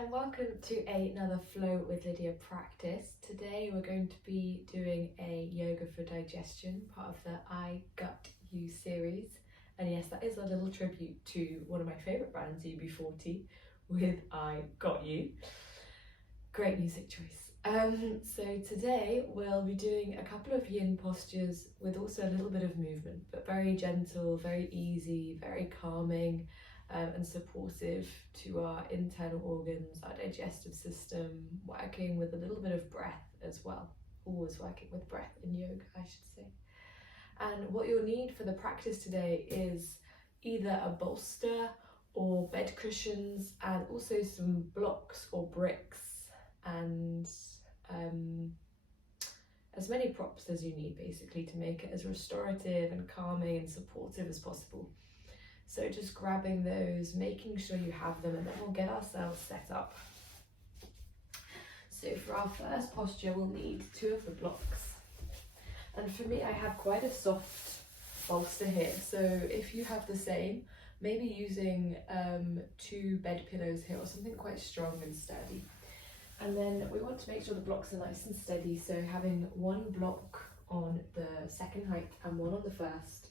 and welcome to another Flow with Lydia practice. Today we're going to be doing a yoga for digestion, part of the I Gut You series. And yes, that is a little tribute to one of my favourite bands, UB40, with I Got You. Great music choice. So today we'll be doing a couple of yin postures with also a little bit of movement, but very gentle, very easy, very calming. And supportive to our internal organs, our digestive system, working with a little bit of breath as well. Always working with breath in yoga, I should say. And what you'll need for the practice today is either a bolster or bed cushions, and also some blocks or bricks, and as many props as you need basically to make it as restorative and calming and supportive as possible. So just grabbing those, making sure you have them, and then we'll get ourselves set up. So for our first posture, we'll need 2 of the blocks. And for me, I have quite a soft bolster here. So if you have the same, maybe using 2 bed pillows here or something quite strong and sturdy. And then we want to make sure the blocks are nice and steady. So having 1 block on the second height and 1 on the first.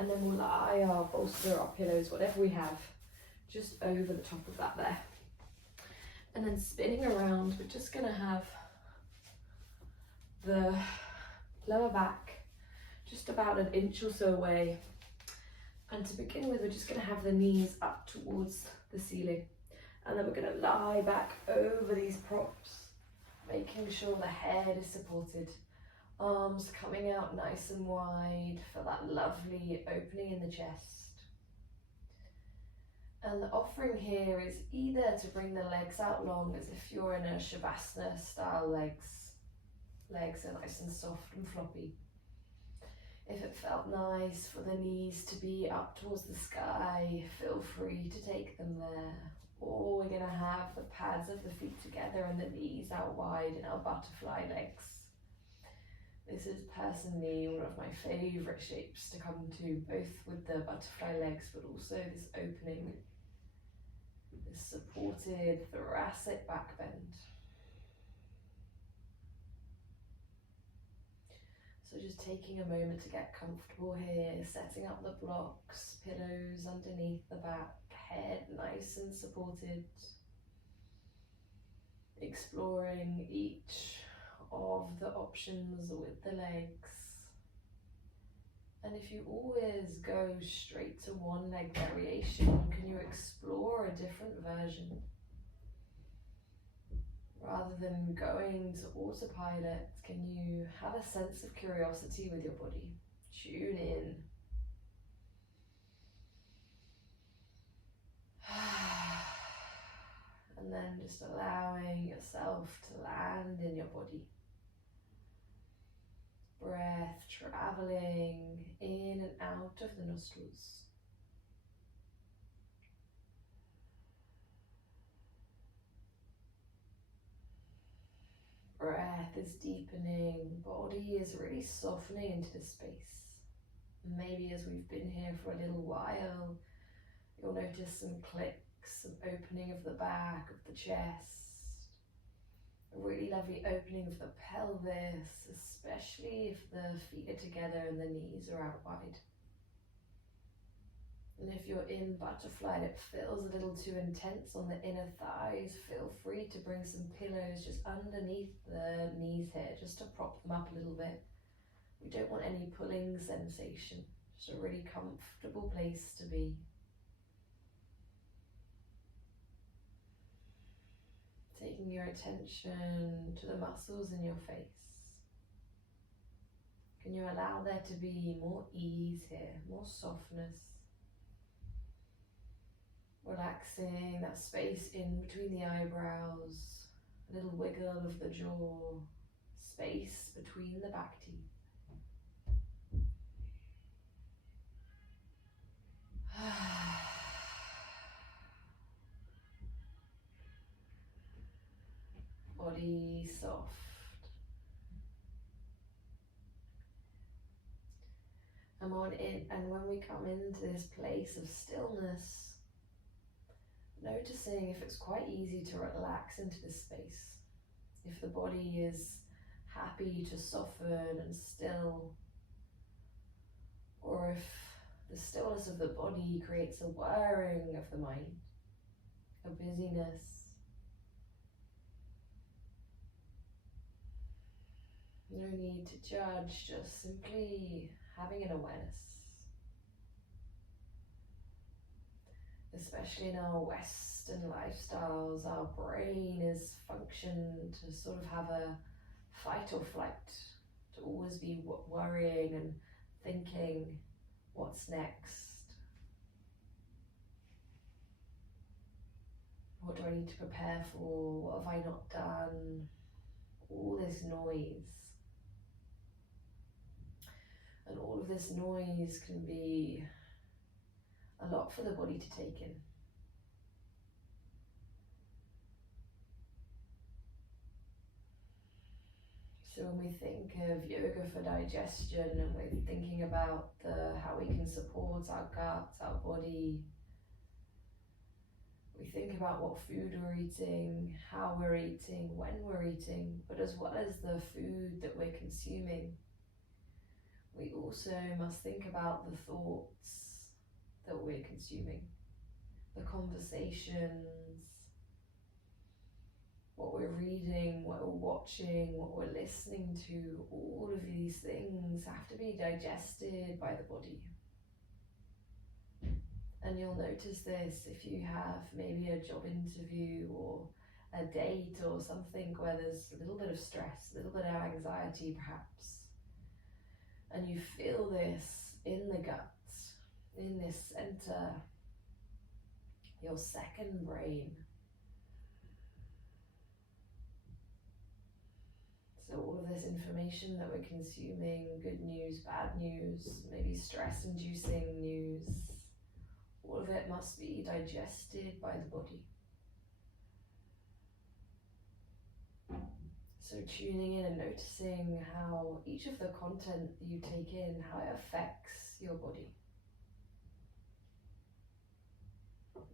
And then we'll lie our bolster, our pillows, whatever we have, just over the top of that there. And then spinning around, we're just gonna have the lower back just about 1 inch or so away. And to begin with, we're just gonna have the knees up towards the ceiling. And then we're gonna lie back over these props, making sure the head is supported. Arms coming out nice and wide for that lovely opening in the chest. And the offering here is either to bring the legs out long as if you're in a Shavasana style legs. Legs are nice and soft and floppy. If it felt nice for the knees to be up towards the sky, feel free to take them there. Or we're gonna have the pads of the feet together and the knees out wide in our butterfly legs. This is personally one of my favourite shapes to come to, both with the butterfly legs, but also this opening, this supported thoracic back bend. So just taking a moment to get comfortable here, setting up the blocks, pillows underneath the back, head nice and supported. Exploring each of the options with the legs. And if you always go straight to 1 leg variation, can you explore a different version? Rather than going to autopilot, can you have a sense of curiosity with your body? Tune in. And then just allowing yourself to land in your body. Breath traveling in and out of the nostrils. Breath is deepening, body is really softening into the space. Maybe as we've been here for a little while, you'll notice some clicks, some opening of the back of the chest. A really lovely opening of the pelvis, especially if the feet are together and the knees are out wide. And if you're in butterfly and it feels a little too intense on the inner thighs, feel free to bring some pillows just underneath the knees here, just to prop them up a little bit. We don't want any pulling sensation, just a really comfortable place to be. Taking your attention to the muscles in your face. Can you allow there to be more ease here, more softness? Relaxing that space in between the eyebrows, a little wiggle of the jaw, space between the back teeth. Body soft. And when we come into this place of stillness, Noticing if it's quite easy to relax into this space, if the body is happy to soften and still, or if the stillness of the body creates a whirring of the mind, a busyness. No need to judge, just simply having an awareness. Especially in our Western lifestyles, our brain is functioned to sort of have a fight or flight, to always be worrying and thinking, what's next? What do I need to prepare for? What have I not done? All this noise. And all of this noise can be a lot for the body to take in. So when we think of yoga for digestion and we're thinking about how we can support our gut, our body, we think about what food we're eating, how we're eating, when we're eating, but as well as the food that we're consuming, we also must think about the thoughts that we're consuming, the conversations, what we're reading, what we're watching, what we're listening to. All of these things have to be digested by the body. And you'll notice this if you have maybe a job interview or a date or something where there's a little bit of stress, a little bit of anxiety perhaps, and you feel this in the gut, in this center, your second brain. So all of this information that we're consuming, good news, bad news, maybe stress-inducing news, all of it must be digested by the body. So tuning in and noticing how each of the content that you take in, how it affects your body.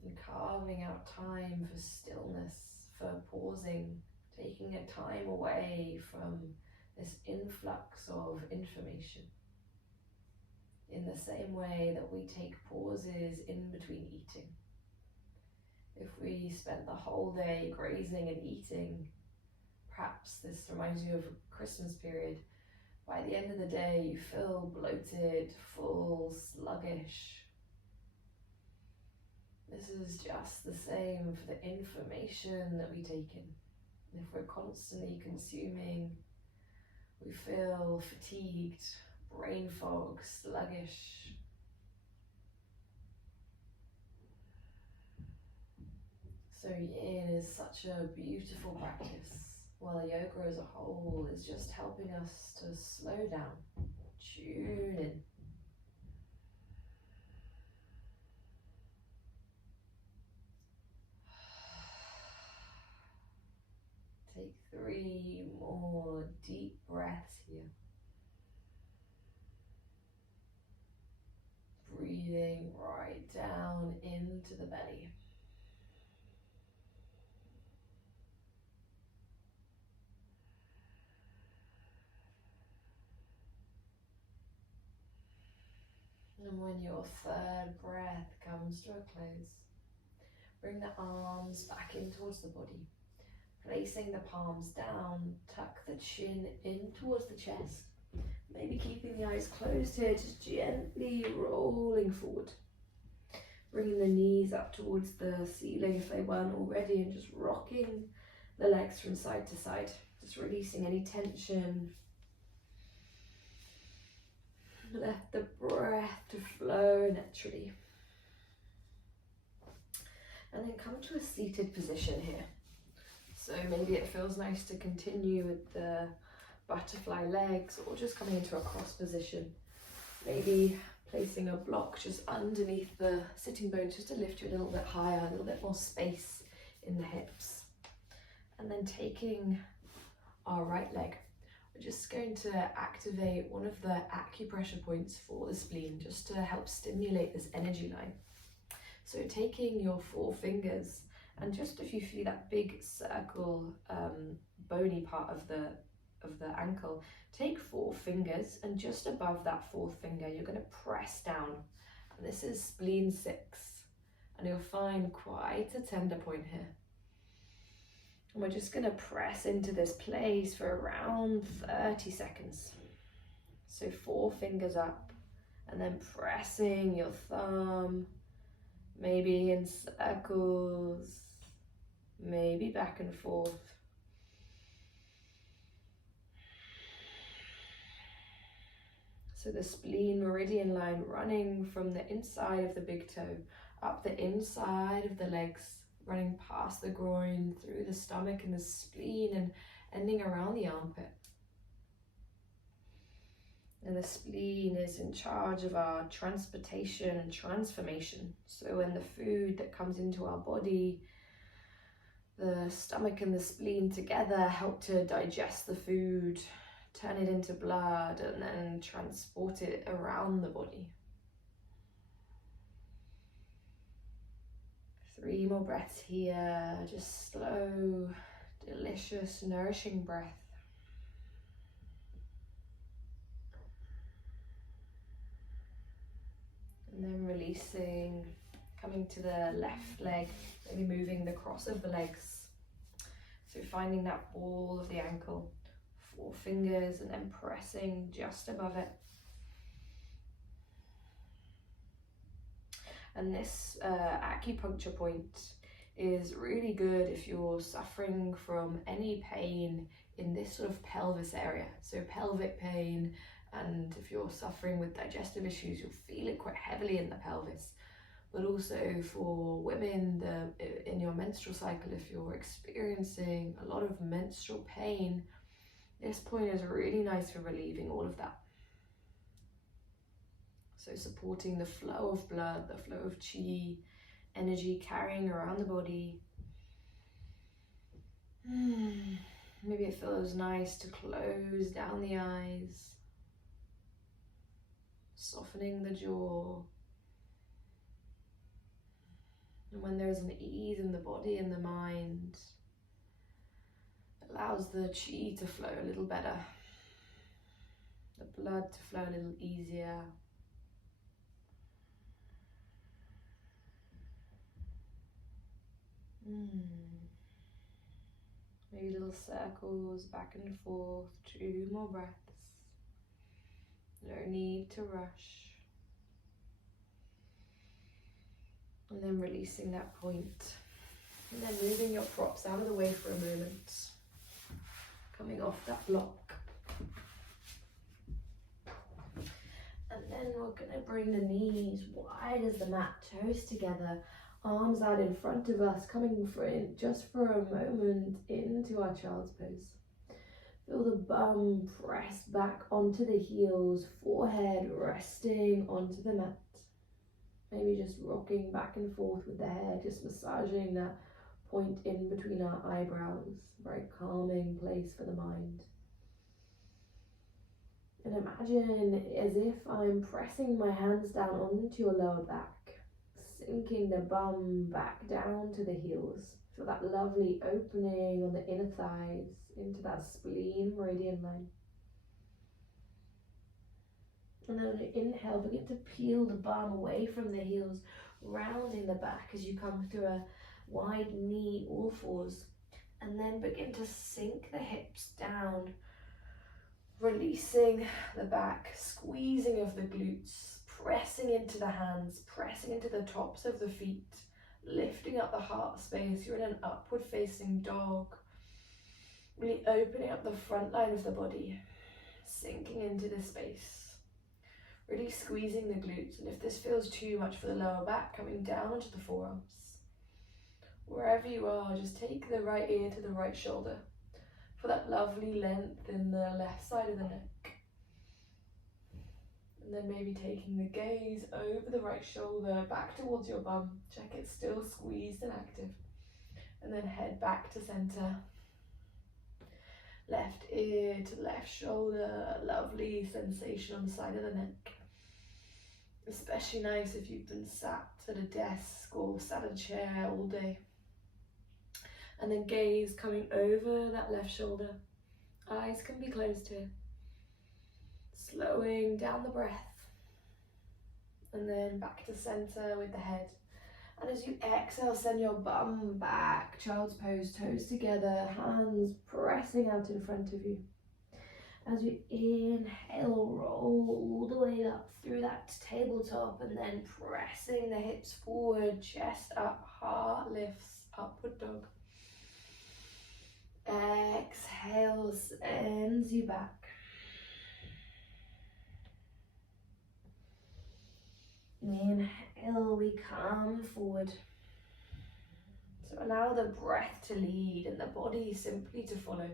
And carving out time for stillness, for pausing, taking a time away from this influx of information. In the same way that we take pauses in between eating. If we spent the whole day grazing and eating, perhaps this reminds you of a Christmas period, by the end of the day you feel bloated, full, sluggish. This is just the same for the information that we take in. If we're constantly consuming, we feel fatigued, brain fog, sluggish. So yin is such a beautiful practice, while yoga as a whole is just helping us to slow down, tune in. Take 3 more deep breaths here. Breathing right down into the belly. And when your third breath comes to a close, bring the arms back in towards the body. Placing the palms down, tuck the chin in towards the chest. Maybe keeping the eyes closed here, just gently rolling forward. Bringing the knees up towards the ceiling if they weren't already, and just rocking the legs from side to side. Just releasing any tension. Let the breath to flow naturally. And then come to a seated position here. So maybe it feels nice to continue with the butterfly legs, or just coming into a cross position. Maybe placing a block just underneath the sitting bones just to lift you a little bit higher, a little bit more space in the hips. And then taking our right leg, we're just going to activate one of the acupressure points for the spleen, just to help stimulate this energy line. So taking your 4 fingers, and just if you feel that big circle, bony part of the ankle, take 4 fingers, and just above that 4th finger, you're going to press down. And this is spleen 6, and you'll find quite a tender point here. And we're just going to press into this place for around 30 seconds. So 4 fingers up, and then pressing your thumb, maybe in circles, maybe back and forth. So the spleen meridian line running from the inside of the big toe, up the inside of the legs, running past the groin, through the stomach and the spleen, and ending around the armpit. And the spleen is in charge of our transportation and transformation. So when the food that comes into our body, the stomach and the spleen together help to digest the food, turn it into blood, and then transport it around the body. 3 more breaths here, just slow, delicious, nourishing breath. And then releasing, coming to the left leg, maybe moving the cross of the legs. So finding that ball of the ankle, 4 fingers, and then pressing just above it. And this acupuncture point is really good if you're suffering from any pain in this sort of pelvis area. So pelvic pain, and if you're suffering with digestive issues, you'll feel it quite heavily in the pelvis. But also for women, in your menstrual cycle, if you're experiencing a lot of menstrual pain, this point is really nice for relieving all of that. So supporting the flow of blood, the flow of chi, energy carrying around the body. Maybe it feels nice to close down the eyes, softening the jaw. And when there's an ease in the body and the mind, it allows the chi to flow a little better, the blood to flow a little easier. Maybe little circles back and forth, 2 more breaths. No need to rush. And then releasing that point. And then moving your props out of the way for a moment. Coming off that block. And then we're going to bring the knees wide as the mat, toes together, arms out in front of us, coming for it just for a moment into our child's pose. Feel the bum press back onto the heels, forehead resting onto the mat. Maybe just rocking back and forth with the hair, just massaging that point in between our eyebrows. Very calming place for the mind. And imagine as if I'm pressing my hands down onto your lower back, sinking the bum back down to the heels. Feel that lovely opening on the inner thighs into that spleen meridian line. And then on an inhale, begin to peel the bum away from the heels, rounding the back as you come through a wide knee, all fours. And then begin to sink the hips down, releasing the back, squeezing of the glutes, pressing into the hands, pressing into the tops of the feet, lifting up the heart space. You're in an upward facing dog, really opening up the front line of the body, sinking into the space, really squeezing the glutes. And if this feels too much for the lower back, coming down onto the forearms. Wherever you are, just take the right ear to the right shoulder for that lovely length in the left side of the neck. And then maybe taking the gaze over the right shoulder, back towards your bum. Check it's still squeezed and active. And then head back to center. Left ear to left shoulder, lovely sensation on the side of the neck. Especially nice if you've been sat at a desk or sat in a chair all day. And then gaze coming over that left shoulder. Eyes can be closed here. Slowing down the breath. And then back to center with the head. And as you exhale, send your bum back, child's pose, toes together, hands pressing out in front of you. As you inhale, roll all the way up through that tabletop and then pressing the hips forward, chest up, heart lifts, upward dog. Exhale, sends you back. Inhale, we come forward. So allow the breath to lead and the body simply to follow.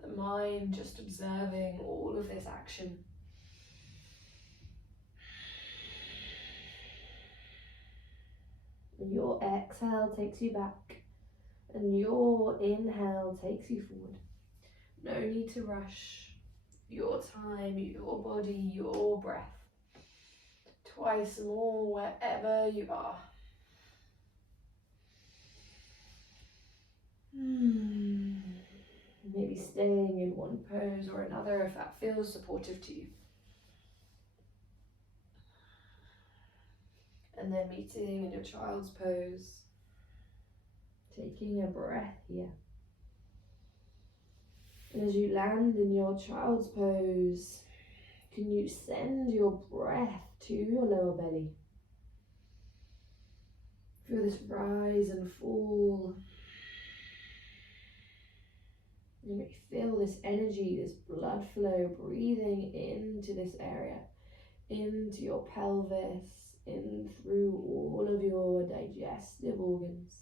The mind just observing all of this action. And your exhale takes you back, and your inhale takes you forward. No need to rush. Your time, your body, your breath. Twice more wherever you are. Maybe staying in one pose or another if that feels supportive to you. And then meeting in your child's pose. Taking a breath here. And as you land in your child's pose, can you send your breath to your lower belly? Feel this rise and fall. You may feel this energy, this blood flow breathing into this area, into your pelvis, in through all of your digestive organs.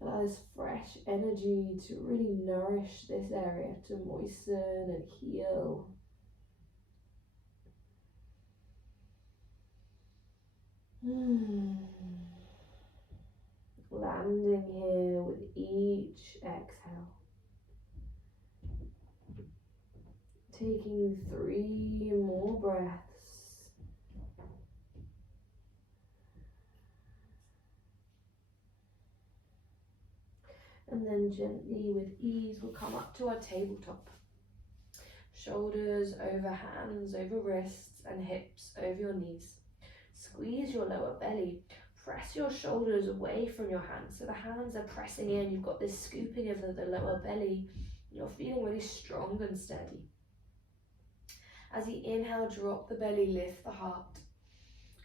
Allow this fresh energy to really nourish this area, to moisten and heal. Landing here with each exhale. Taking 3 more breaths. And then gently, with ease, we'll come up to our tabletop. Shoulders over hands, over wrists, and hips over your knees. Squeeze your lower belly. Press your shoulders away from your hands. So the hands are pressing in. You've got this scooping of the lower belly. You're feeling really strong and steady. As you inhale, drop the belly, lift the heart.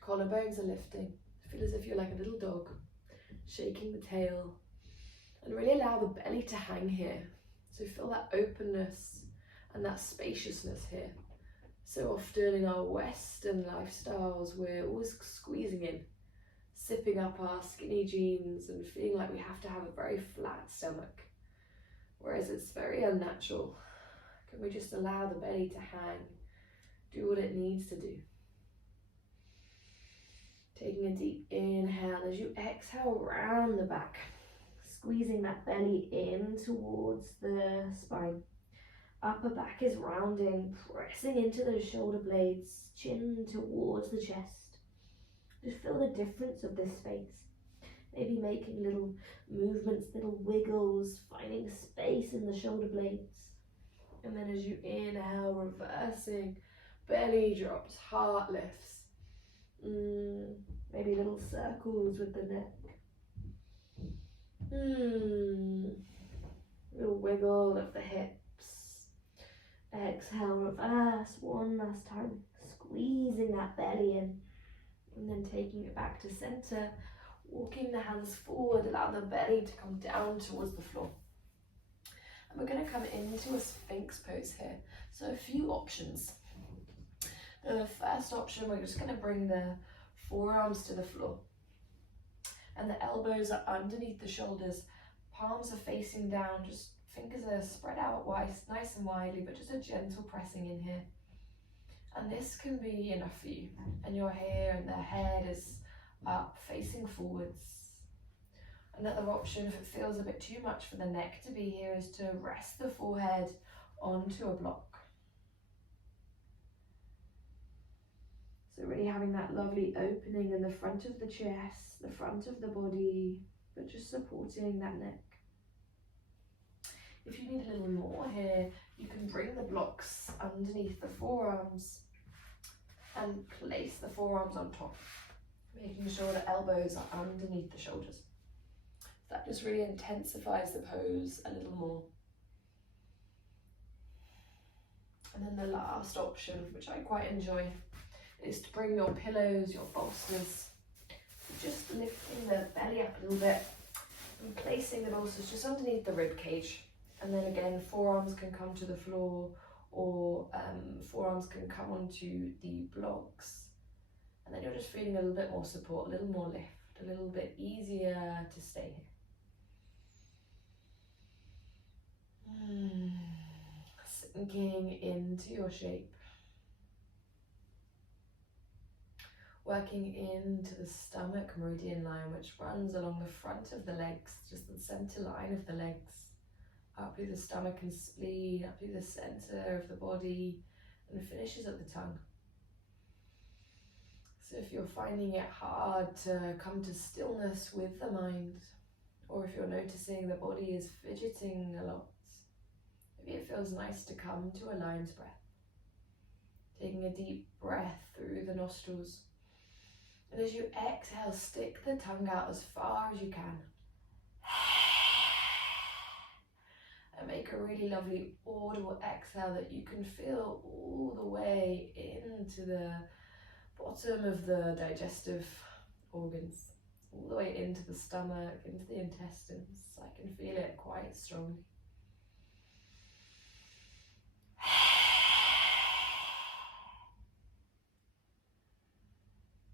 Collarbones are lifting. Feel as if you're like a little dog, shaking the tail. And really allow the belly to hang here. So feel that openness and that spaciousness here. So often in our Western lifestyles, we're always squeezing in, sipping up our skinny jeans and feeling like we have to have a very flat stomach. Whereas it's very unnatural. Can we just allow the belly to hang, do what it needs to do? Taking a deep inhale as you exhale, round the back. Squeezing that belly in towards the spine. Upper back is rounding, pressing into those shoulder blades, chin towards the chest. Just feel the difference of this space. Maybe making little movements, little wiggles, finding space in the shoulder blades. And then as you inhale, reversing, belly drops, heart lifts. Maybe little circles with the neck. Little wiggle of the hips. Exhale, reverse one last time. Squeezing that belly in. And then taking it back to center. Walking the hands forward, allow the belly to come down towards the floor. And we're going to come into a Sphinx pose here. So a few options. The first option, we're just going to bring the forearms to the floor. And the elbows are underneath the shoulders. Palms are facing down, just fingers are spread out wide, nice and widely, but just a gentle pressing in here. And this can be enough for you. And your hair and the head is up, facing forwards. Another option, if it feels a bit too much for the neck to be here, is to rest the forehead onto a block. So really having that lovely opening in the front of the chest, the front of the body, but just supporting that neck. If you need a little more here, you can bring the blocks underneath the forearms and place the forearms on top, making sure the elbows are underneath the shoulders. That just really intensifies the pose a little more. And then the last option, which I quite enjoy, is to bring your pillows, your bolsters, just lifting the belly up a little bit and placing the bolsters just underneath the rib cage. And then again, forearms can come to the floor, or forearms can come onto the blocks. And then you're just feeling a little bit more support, a little more lift, a little bit easier to stay here. Sinking into your shape. Working into the stomach meridian line, which runs along the front of the legs, just the center line of the legs, up through the stomach and spleen, up through the center of the body, and finishes at the tongue. So if you're finding it hard to come to stillness with the mind, or if you're noticing the body is fidgeting a lot, maybe it feels nice to come to a lion's breath. Taking a deep breath through the nostrils. And as you exhale, stick the tongue out as far as you can. And make a really lovely audible exhale that you can feel all the way into the bottom of the digestive organs, all the way into the stomach, into the intestines. I can feel it quite strongly.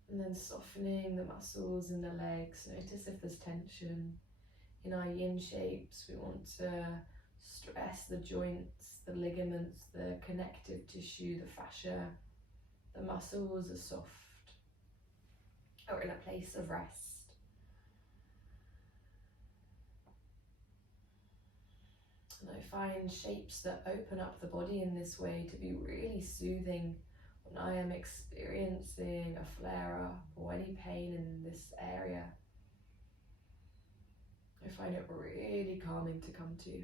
And then softening the muscles in the legs. Notice if there's tension. In our yin shapes, we want to stress the joints, the ligaments, the connective tissue, the fascia. The muscles are soft, or in a place of rest. And I find shapes that open up the body in this way to be really soothing when I am experiencing a flare-up or any pain in this area. I find it really calming to come to.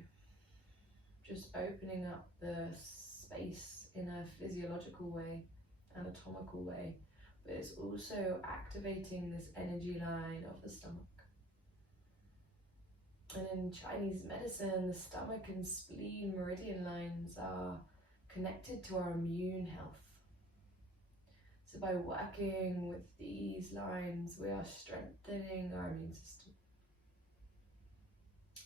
Just opening up the space in a physiological way, anatomical way, but it's also activating this energy line of the stomach. And in Chinese medicine, the stomach and spleen meridian lines are connected to our immune health. So by working with these lines, we are strengthening our immune system.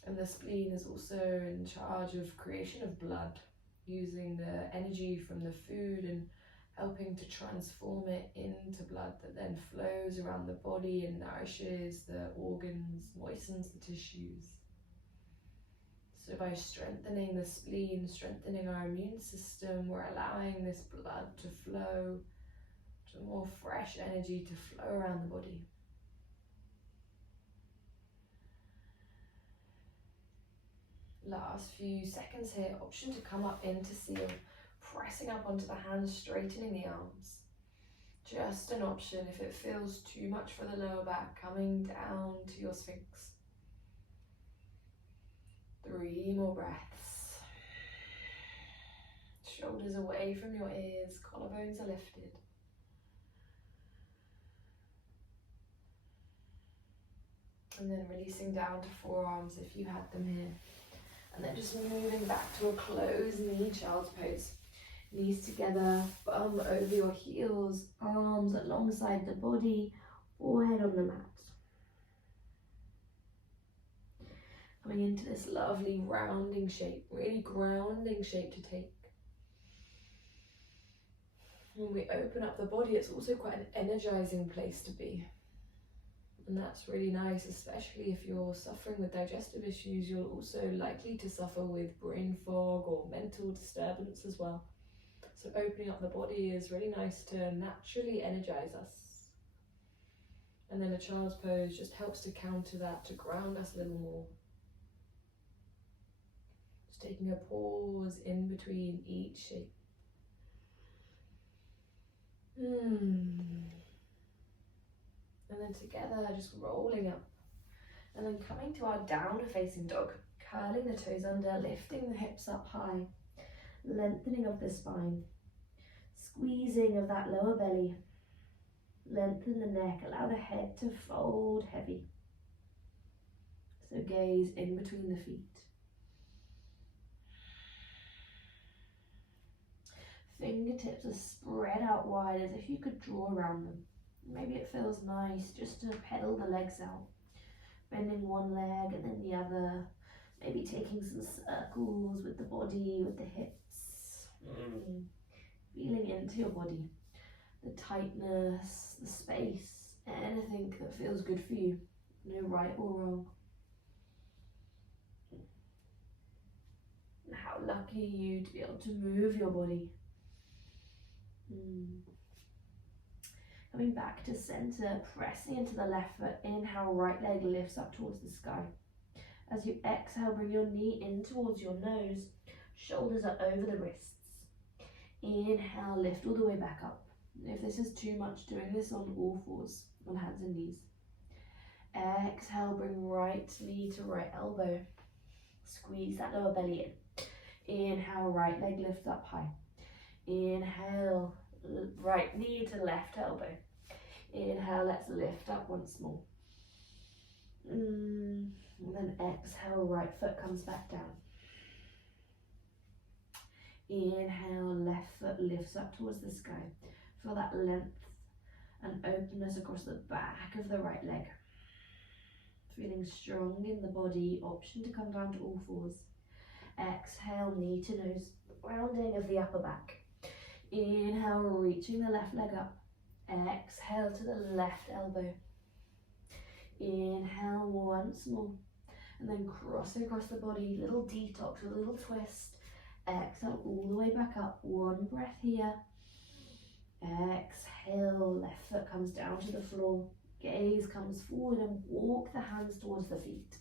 And the spleen is also in charge of creation of blood, using the energy from the food and helping to transform it into blood that then flows around the body and nourishes the organs, moistens the tissues. So by strengthening the spleen, strengthening our immune system, we're allowing this blood to flow, to more fresh energy to flow around the body. Last few seconds here, option to come up into seal, pressing up onto the hands, straightening the arms. Just an option if it feels too much for the lower back, coming down to your sphinx. 3 more breaths. Shoulders away from your ears, collarbones are lifted. And then releasing down to forearms if you had them here. And then just moving back to a closed knee child's pose. Knees together, bum over your heels, arms alongside the body, forehead on the mat. Coming into this lovely rounding shape, really grounding shape to take. When we open up the body, it's also quite an energizing place to be. And that's really nice, especially if you're suffering with digestive issues. You're also likely to suffer with brain fog or mental disturbance as well. So opening up the body is really nice to naturally energize us. And then a child's pose just helps to counter that, to ground us a little more. Just taking a pause in between each shape. And then together, just rolling up. And then coming to our down facing dog, curling the toes under, lifting the hips up high, lengthening of the spine, squeezing of that lower belly, lengthen the neck, allow the head to fold heavy. So gaze in between the feet. Fingertips are spread out wide as if you could draw around them. Maybe it feels nice just to pedal the legs out. Bending one leg and then the other. Maybe taking some circles with the body, with the hips. Feeling into your body. The tightness, the space, anything that feels good for you. No right or wrong. And how lucky are you to be able to move your body. Coming back to center, pressing into the left foot. Inhale, right leg lifts up towards the sky. As you exhale, bring your knee in towards your nose. Shoulders are over the wrists. Inhale, lift all the way back up. If this is too much, doing this on all fours, on hands and knees. Exhale, bring right knee to right elbow. Squeeze that lower belly in. Inhale, right leg lifts up high. Inhale, right knee to left elbow. Inhale, let's lift up once more. And then exhale, right foot comes back down. Inhale, left foot lifts up towards the sky. Feel that length and openness across the back of the right leg. Feeling strong in the body, option to come down to all fours. Exhale, knee to nose, rounding of the upper back. Inhale, reaching the left leg up. Exhale to the left elbow. Inhale once more. And then cross across the body, little detox, a little twist. Exhale all the way back up. One breath here. Exhale, left foot comes down to the floor. Gaze comes forward and walk the hands towards the feet.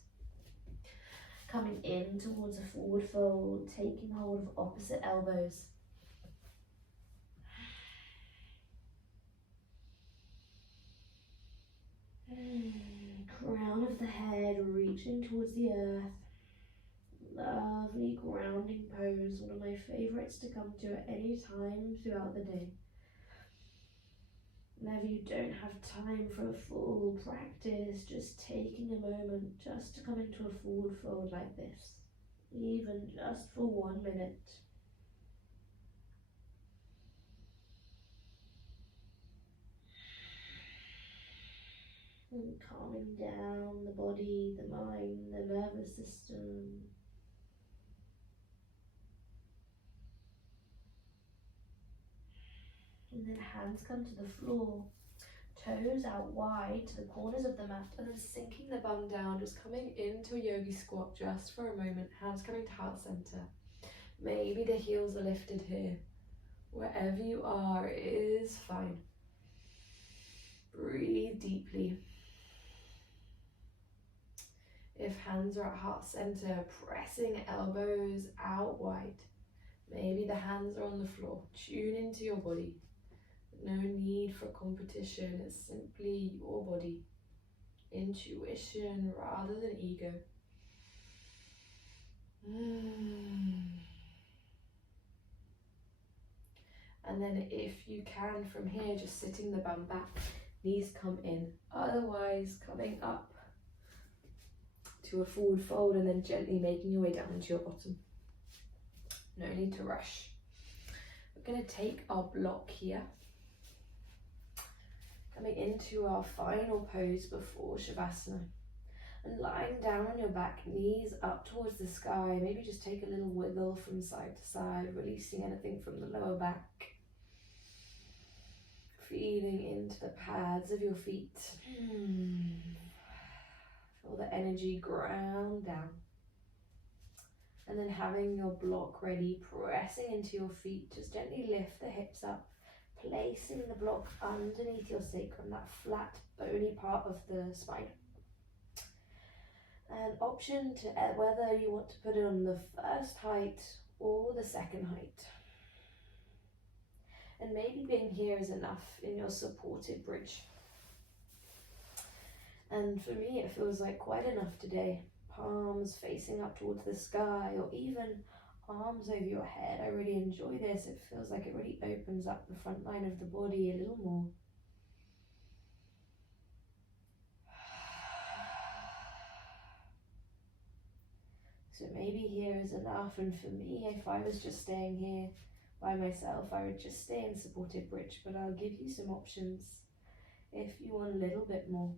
Coming in towards a forward fold, taking hold of opposite elbows. Crown of the head reaching towards the earth. Lovely grounding pose, one of my favorites to come to at any time throughout the day. Whenever you don't have time for a full practice, just taking a moment just to come into a forward fold like this, even just for 1 minute. And calming down the body, the mind, the nervous system. And then hands come to the floor, toes out wide to the corners of the mat, and then sinking the bum down, just coming into a yogi squat just for a moment, hands coming to heart center. Maybe the heels are lifted here. Wherever you are is fine. Breathe deeply. If hands are at heart center, pressing elbows out wide. Maybe the hands are on the floor. Tune into your body. No need for competition, it's simply your body. Intuition rather than ego. And then if you can, from here, just sitting the bum back, knees come in. Otherwise, coming up to a forward fold and then gently making your way down into your bottom. No need to rush. We're going to take our block here. Coming into our final pose before Shavasana. And lying down on your back, knees up towards the sky. Maybe just take a little wiggle from side to side, releasing anything from the lower back. Feeling into the pads of your feet. Feel the energy ground down. And then having your block ready, pressing into your feet, just gently lift the hips up, placing the block underneath your sacrum, that flat, bony part of the spine. An option to whether you want to put it on the first height or the second height. And maybe being here is enough in your supported bridge. And for me, it feels like quite enough today. Palms facing up towards the sky, or even arms over your head. I really enjoy this. It feels like it really opens up the front line of the body a little more. So maybe here is enough. And for me, if I was just staying here by myself, I would just stay in supported bridge. But I'll give you some options if you want a little bit more.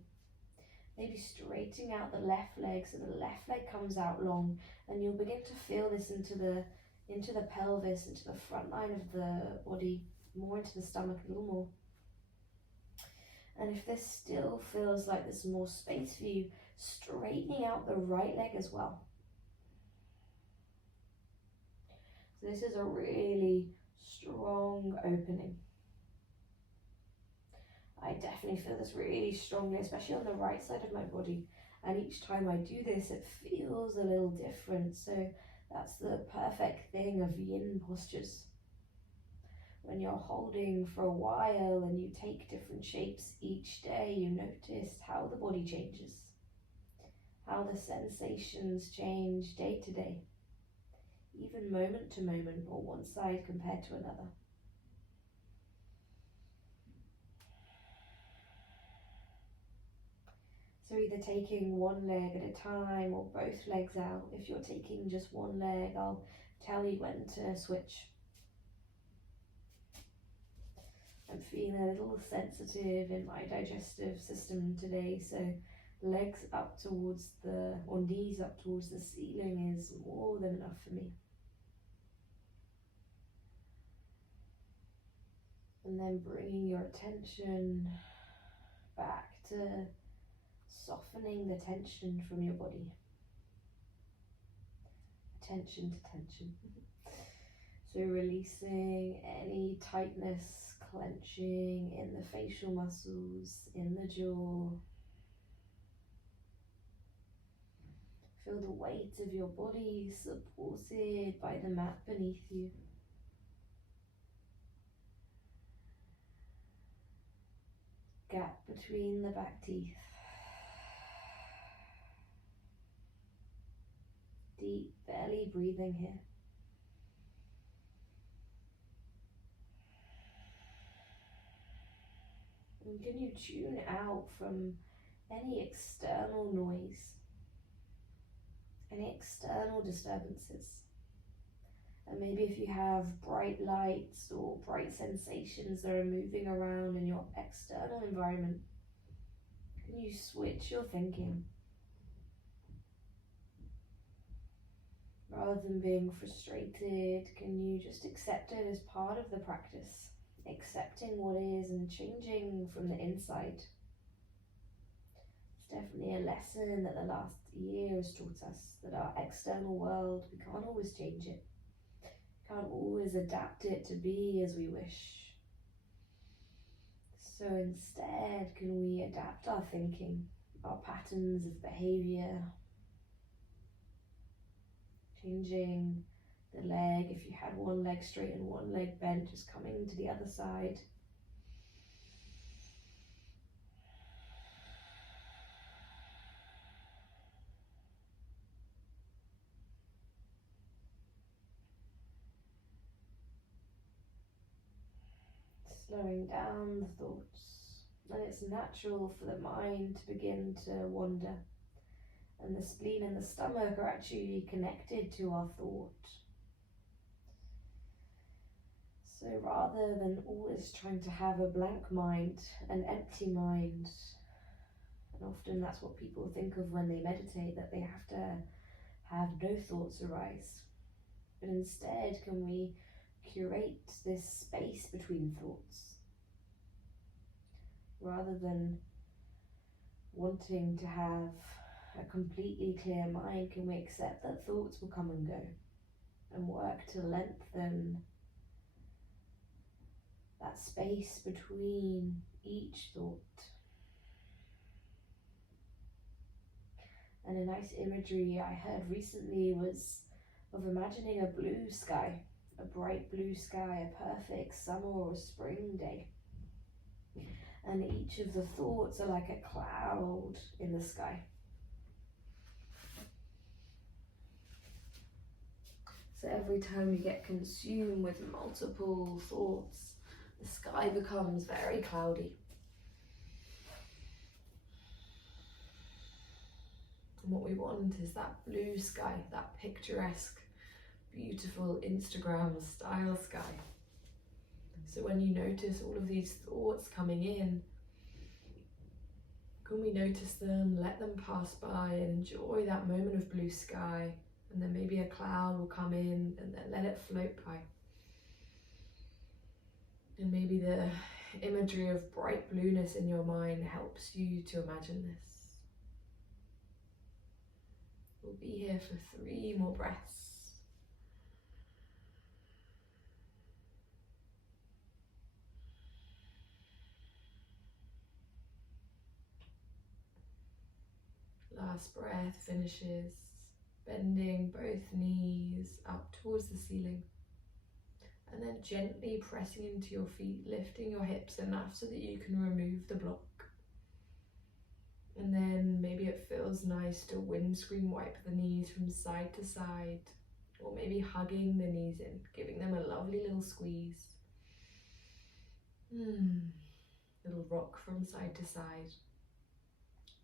Maybe straightening out the left leg so the left leg comes out long, and you'll begin to feel this into the pelvis, into the front line of the body, more into the stomach a little more. And if this still feels like there's more space for you, straightening out the right leg as well. So this is a really strong opening. I definitely feel this really strongly, especially on the right side of my body. And each time I do this, it feels a little different. So that's the perfect thing of yin postures. When you're holding for a while and you take different shapes each day, you notice how the body changes, how the sensations change day to day, even moment to moment, or one side compared to another. So either taking one leg at a time or both legs out. If you're taking just one leg, I'll tell you when to switch. I'm feeling a little sensitive in my digestive system today, so legs up towards or knees up towards the ceiling is more than enough for me. And then bringing your attention back to softening the tension from your body. Attention to tension. So releasing any tightness, clenching in the facial muscles, in the jaw. Feel the weight of your body supported by the mat beneath you. Gap between the back teeth. Deep belly breathing here. And can you tune out from any external noise, any external disturbances? And maybe if you have bright lights or bright sensations that are moving around in your external environment, can you switch your thinking? Rather than being frustrated, can you just accept it as part of the practice? Accepting what is and changing from the inside. It's definitely a lesson that the last year has taught us, that our external world, we can't always change it. Can't always adapt it to be as we wish. So instead, can we adapt our thinking, our patterns of behavior, changing the leg, if you had one leg straight and one leg bent, just coming to the other side. Slowing down the thoughts. And it's natural for the mind to begin to wander. And the spleen and the stomach are actually connected to our thought. So rather than always trying to have a blank mind, an empty mind, and often that's what people think of when they meditate, that they have to have no thoughts arise. But instead, can we curate this space between thoughts? Rather than wanting to have a completely clear mind, can we accept that thoughts will come and go and work to lengthen that space between each thought? And a nice imagery I heard recently was of imagining a blue sky, a bright blue sky, a perfect summer or a spring day. And each of the thoughts are like a cloud in the sky. So every time you get consumed with multiple thoughts, the sky becomes very cloudy. And what we want is that blue sky, that picturesque, beautiful Instagram style sky. So when you notice all of these thoughts coming in, can we notice them, let them pass by and enjoy that moment of blue sky? And then maybe a cloud will come in and then let it float by. And maybe the imagery of bright blueness in your mind helps you to imagine this. We'll be here for 3 more breaths. Last breath finishes, bending both knees up towards the ceiling. And then gently pressing into your feet, lifting your hips enough so that you can remove the block. And then maybe it feels nice to windscreen wipe the knees from side to side, or maybe hugging the knees in, giving them a lovely little squeeze. Little rock from side to side.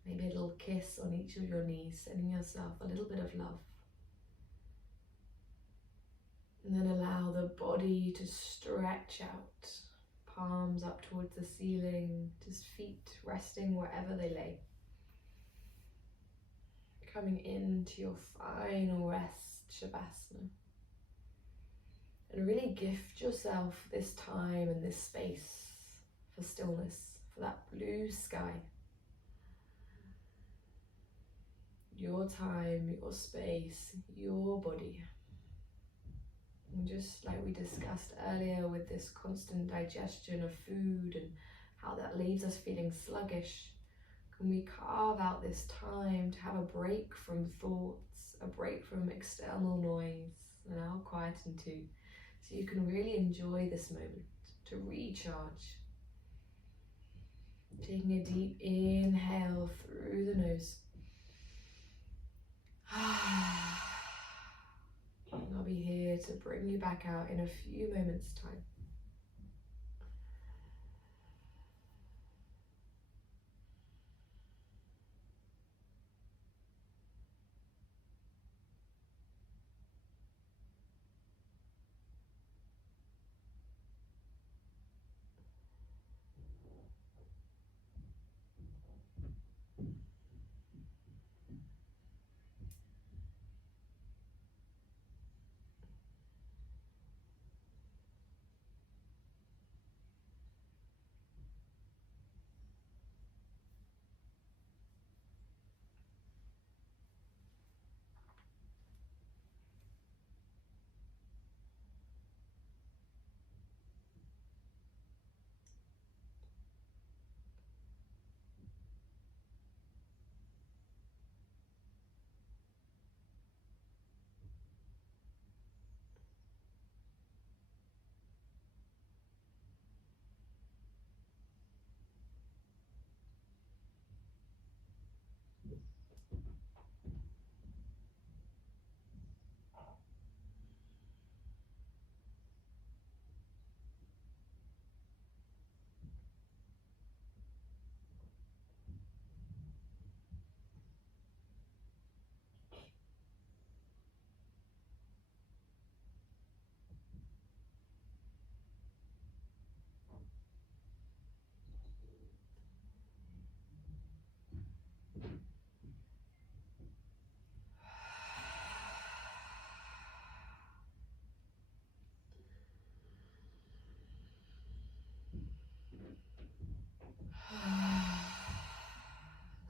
Maybe a little kiss on each of your knees, sending yourself a little bit of love. And then allow the body to stretch out, palms up towards the ceiling, just feet resting wherever they lay. Coming into your final rest, Shavasana. And really gift yourself this time and this space for stillness, for that blue sky. Your time, your space, your body. And just like we discussed earlier with this constant digestion of food and how that leaves us feeling sluggish, can we carve out this time to have a break from thoughts, a break from external noise, and I'll quieten too, so you can really enjoy this moment to recharge. Taking a deep inhale through the nose. I'll be here to bring you back out in a few moments' time.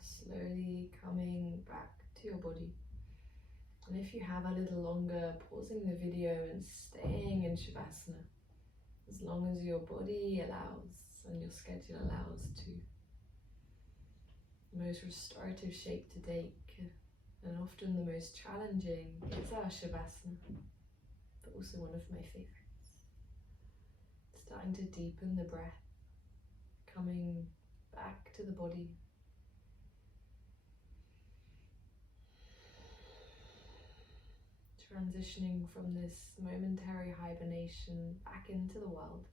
Slowly coming back to your body. And if you have a little longer, pausing the video and staying in Shavasana, as long as your body allows and your schedule allows to. The most restorative shape to take, and often the most challenging, is our Shavasana. but also one of my favorites. Starting to deepen the breath, coming back to the body. Transitioning from this momentary hibernation back into the world.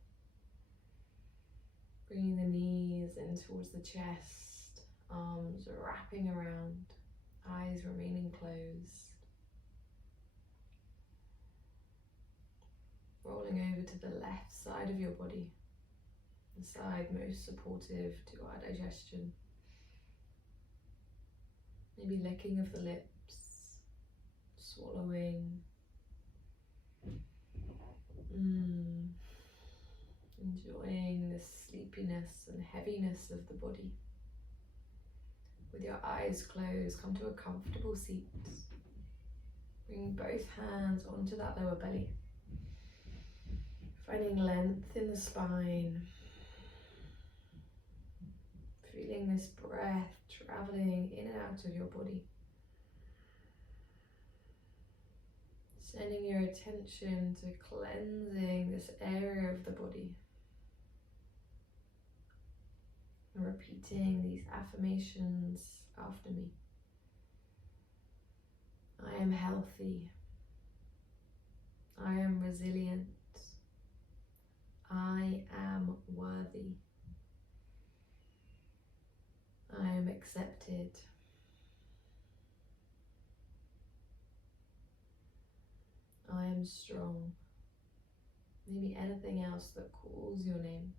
Bringing the knees in towards the chest, arms wrapping around, eyes remaining closed. Rolling over to the left side of your body, the side most supportive to our digestion. Maybe licking of the lips, swallowing. Enjoying the sleepiness and heaviness of the body. With your eyes closed, come to a comfortable seat. Bring both hands onto that lower belly. Finding length in the spine. Feeling this breath traveling in and out of your body. Sending your attention to cleansing this area of the body. And repeating these affirmations after me. I am healthy. I am resilient. I am worthy. I am accepted. I am strong. Maybe anything else that calls your name.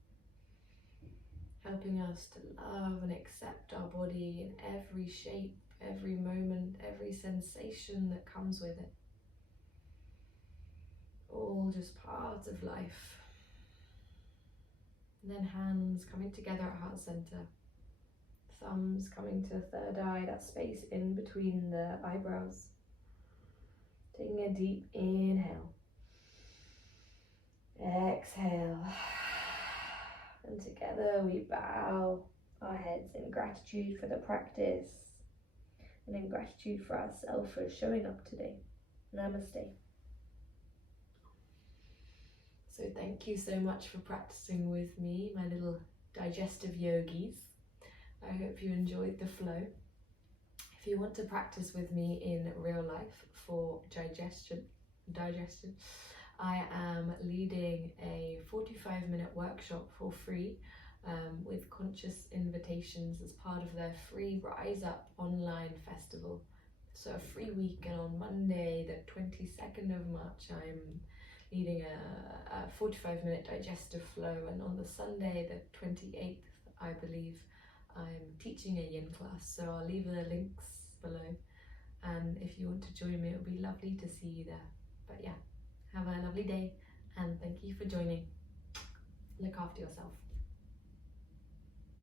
Helping us to love and accept our body in every shape, every moment, every sensation that comes with it. All just part of life. And then hands coming together at heart center. Thumbs coming to the third eye, that space in between the eyebrows. Taking a deep inhale. Exhale. And together we bow our heads in gratitude for the practice and in gratitude for ourselves for showing up today. Namaste. So thank you so much for practicing with me, my little digestive yogis. I hope you enjoyed the flow. If you want to practice with me in real life for digestion, I am leading a 45-minute workshop for free with conscious invitations as part of their free Rise Up online festival. So a free week, and on Monday the 22nd of March I'm leading a 45-minute digestive flow, and on the Sunday the 28th I believe I'm teaching a yin class, so I'll leave the links below, and if you want to join me it would be lovely to see you there. But yeah, have a lovely day and thank you for joining. Look after yourself.